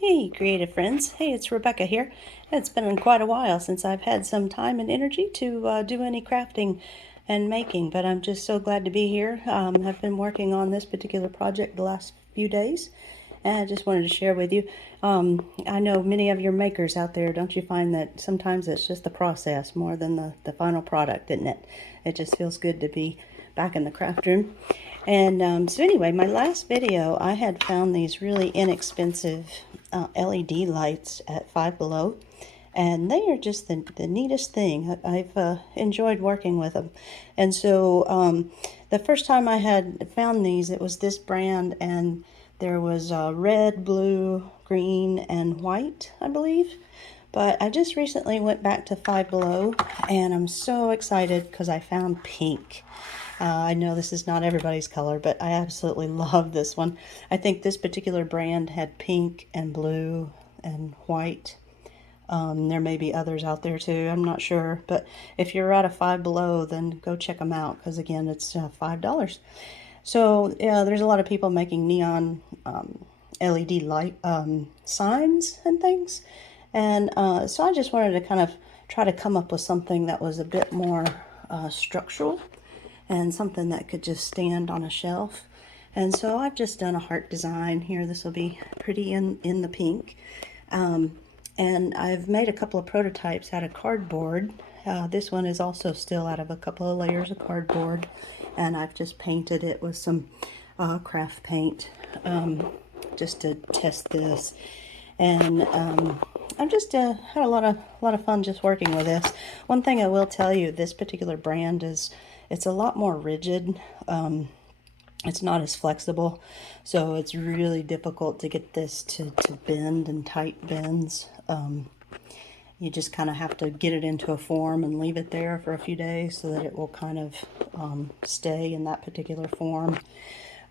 Hey, creative friends. Hey, it's Rebecca here. It's been quite a while since I've had some time and energy to do any crafting and making, but I'm just so glad to be here. I've been working on this particular project the last few days, and I just wanted to share with you. I know many of your makers out there, don't you find that sometimes it's just the process more than the final product, isn't it? It just feels good to be back in the craft room. And so anyway, my last video, I had found these really inexpensive LED lights at Five Below, and they are just the neatest thing. I've enjoyed working with them. And so the first time I had found these, it was this brand, and there was red, blue, green, and white, I believe. But I just recently went back to Five Below, and I'm so excited because I found pink. I know this is not everybody's color, but I absolutely love this one. I think this particular brand had pink and blue and white. There may be others out there too, I'm not sure. But if you're at a Five Below, then go check them out because, again, it's $5. So there's a lot of people making neon LED light signs and things. And so I just wanted to kind of try to come up with something that was a bit more structural and something that could just stand on a shelf. And so I've just done a heart design here. This will be pretty in the pink. And I've made a couple of prototypes out of cardboard. This one is also still out of a couple of layers of cardboard, and I've just painted it with some craft paint just to test this. And I've just had a lot of fun just working with this. One thing I will tell you, this particular brand it's a lot more rigid. It's not as flexible, so it's really difficult to get this to bend in tight bends. You just kind of have to get it into a form and leave it there for a few days so that it will kind of stay in that particular form.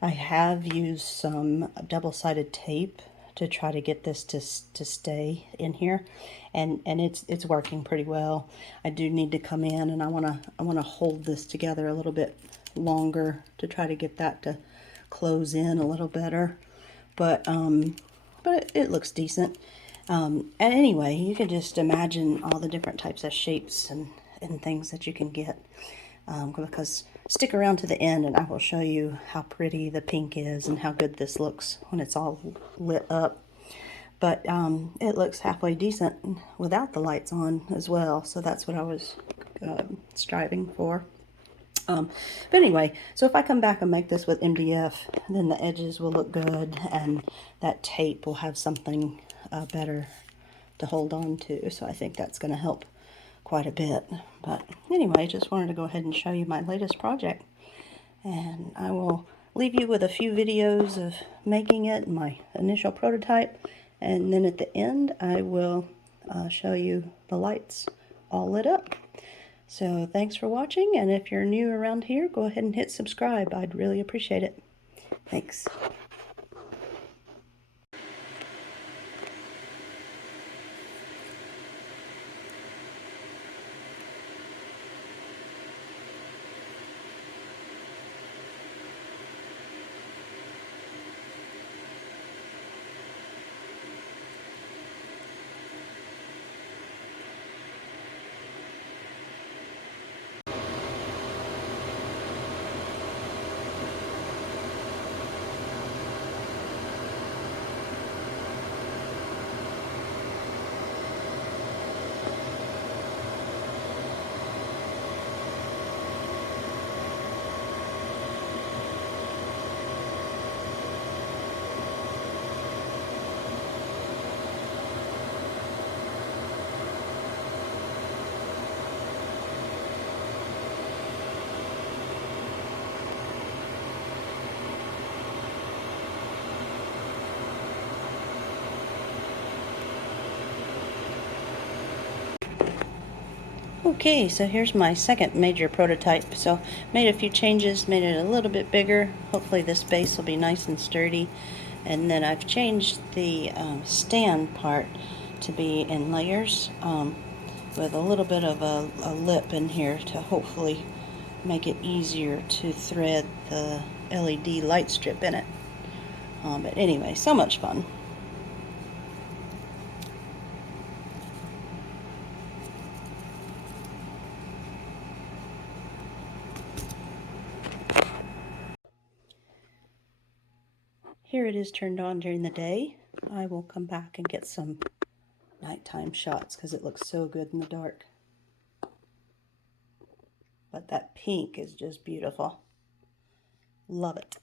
I have used some double-sided tape to try to get this to stay in here, and it's working pretty well. I do need to come in, and I wanna hold this together a little bit longer to try to get that to close in a little better, but it looks decent. And anyway, you can just imagine all the different types of shapes and things that you can get, because stick around to the end and I will show you how pretty the pink is and how good this looks when it's all lit up. But it looks halfway decent without the lights on as well, so that's what I was striving for. But anyway, so if I come back and make this with MDF, then the edges will look good, and that tape will have something better to hold on to. So I think that's going to help quite a bit. But anyway, just wanted to go ahead and show you my latest project. And I will leave you with a few videos of making it, my initial prototype. And then at the end, I will show you the lights all lit up. So thanks for watching, and if you're new around here, go ahead and hit subscribe. I'd really appreciate it. Thanks. Okay, so here's my second major prototype. So made a few changes, made it a little bit bigger. Hopefully this base will be nice and sturdy. And then I've changed the stand part to be in layers with a little bit of a lip in here to hopefully make it easier to thread the LED light strip in it. But anyway, so much fun. here it is turned on during the day. I will come back and get some nighttime shots because it looks so good in the dark. But that pink is just beautiful. Love it.